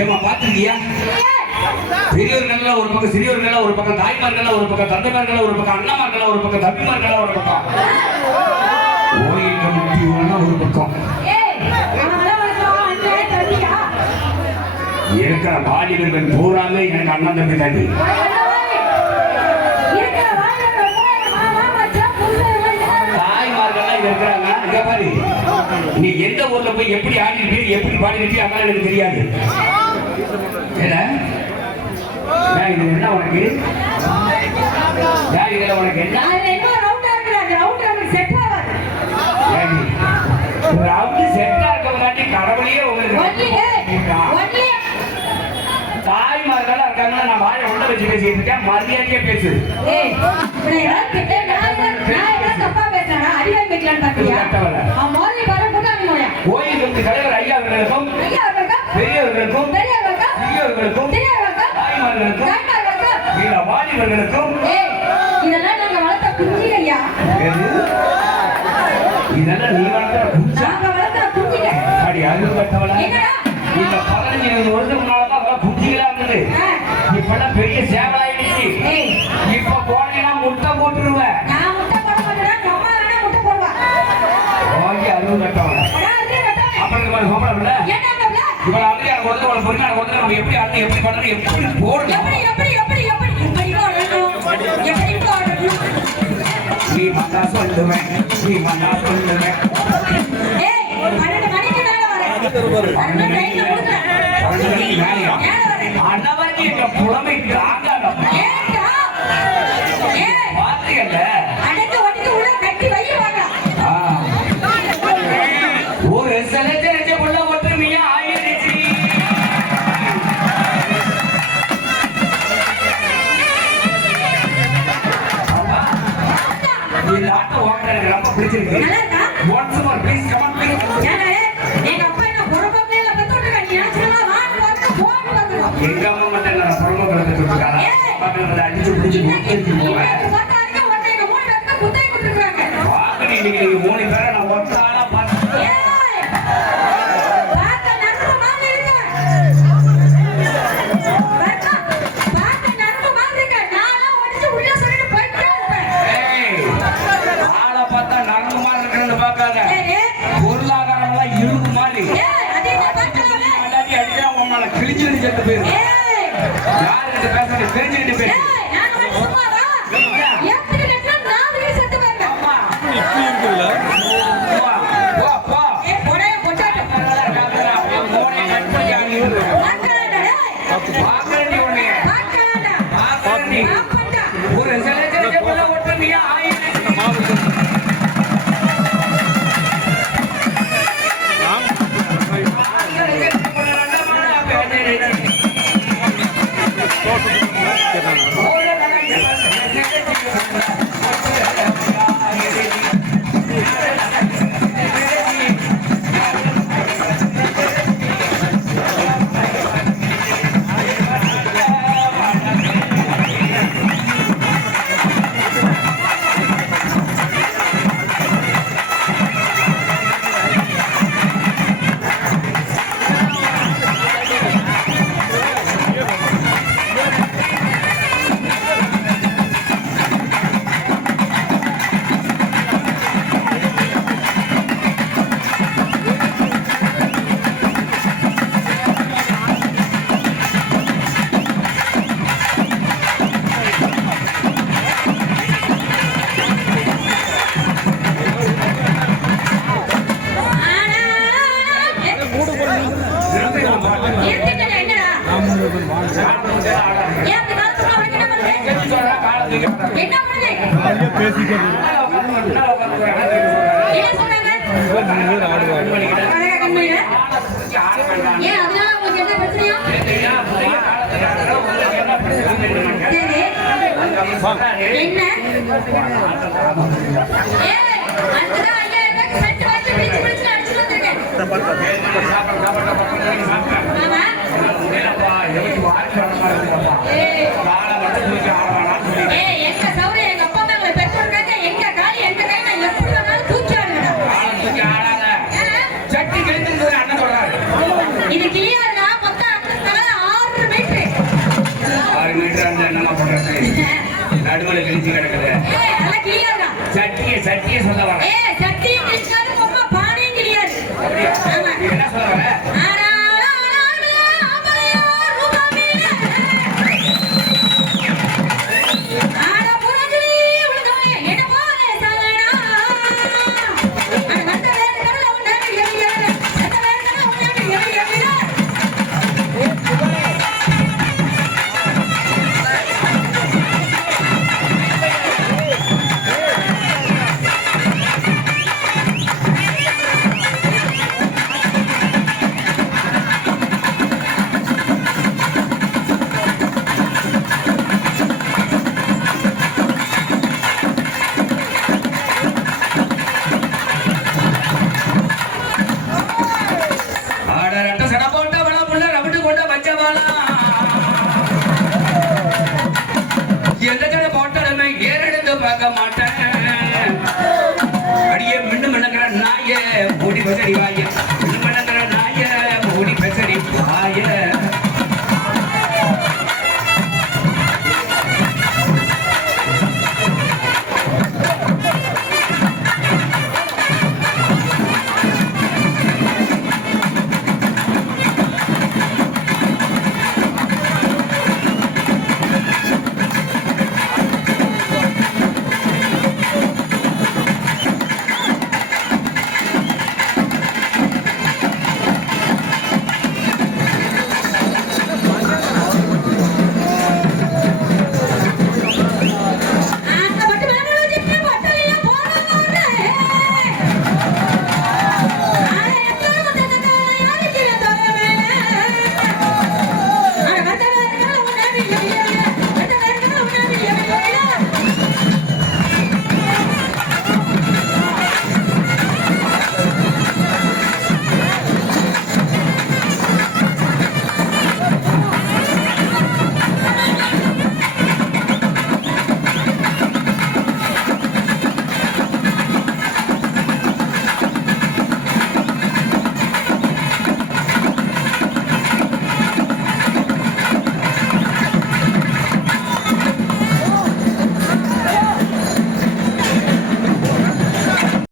ஏமா பாத்துருக்கியா பெரியவர்கள் ஒரு பக்கம் சிறியவர்கள் ஒரு பக்கம் தாய்மார்கள் ஒரு பக்கம் தந்தைமார்கள் ஒரு பக்கம் அண்ணமார்கள் ஒரு பக்கம் தம்பிமார்கள் ஒரு பக்கம். ஓயிக்க முக்கியமான ஒரு பக்கம். இருக்கிற வாலிபர்கள் பூராமே எனக்கு அண்ணன் தம்பி தாண்டி தாய்மார்கள்லாம் இருக்கிறாங்க. இங்க பாரு. நீ எந்த ஊர்ல போய் எப்படி ஆடி இருப்பீங்க எப்படி பாடி இருப்பீங்க அதெல்லாம் எனக்கு தெரியாது. இது என்ன உனக்கு? இதுல உனக்கு என்ன? ஏன் ரவுண்டு செட்டா இருக்கவங்காட்டி கடவுளையே உங்களுக்கு தாய்மார்கள் இருக்காங்கன்னா நான் வாயை உள்ள வச்சு பேசிட்டு இருக்கேன். மரியாதையா பேசு. கோயிலுக்கு தலைவர் ஐயா அவர்களுக்கும் பெரியவர்களுக்கும் சிறியவர்களுக்கும் தாய்மார்களுக்கும் வீர வாலிபர்களுக்கும். இதெல்லாம் நாங்க வளர்த்த குஞ்சி ஐயா? இதெல்லாம் நீ வளர்த்த குச்சா நாங்க வளர்த்த குஞ்சிங்க. அடி அருள் கட்டவள? இந்த பதினஞ்சு இருபது வருஷத்துக்கு முன்னாலதான் அதெல்லாம் குஞ்சிகளா இருந்தது. இப்பெல்லாம் பெரிய சேவலாயிடுச்சு. இப்ப முட்டை போட்டுருவேன் கட்டவள? அப்புறம் மாதிரி சோப்படல என்ன பண்ணல இவளை அவளை பொறுமையான கொடுத்து நம்ம எப்படி ஆடணும் எப்படி பண்ணணும் போடணும்? சொல்லுவேன் சொல்லுவேன் பன்னெண்டு மணிக்கு மேல வரேன் பன்னெண்டு மணிக்கு மேலையா? அண்ணவருக்கு எங்க புலமை பிடிச்சிருக்கு நல்லா இருக்கா? More please come on please எங்க அப்பா என்ன நீ நினைச்சா வந்து எங்க அம்மா மட்டும் என்ன அடிச்சு பிடிச்சு எங்க மூணு பேருக்கு நீங்க கிழிச்சுட்டு செத்து போயிரு ஏய் யாருக்கிட்ட பேசுறது தெரிஞ்சுக்கிட்டு பேசு ஏன் அதனால உங்களுக்கு என்ன பிரச்சனையா என்ன அதுதான் ஐயாயிரம் ரூபாய்க்கு செட் வாங்கி. பிடிச்சு பிடிச்சு அடிச்சு வந்திருக்கேன் ஆமா ஏய் ஏய் இருக்கிறாங்க என்னமா பண்றது? நடுவில் கிழிஞ்சு கிடக்குது. சட்டிய சட்டிய சொல்ல வரேன். ஆட ரெட்ட போட்ட வள புள்ள ரவிட்டு கொண்ட பஞ்சபாலா. எந்த கடை போட்டாலுமே ஏறெடுத்து பார்க்க மாட்டேன். அடியே மின்னு மின்னுங்கிற நாயே ஓடி பசடி வாயே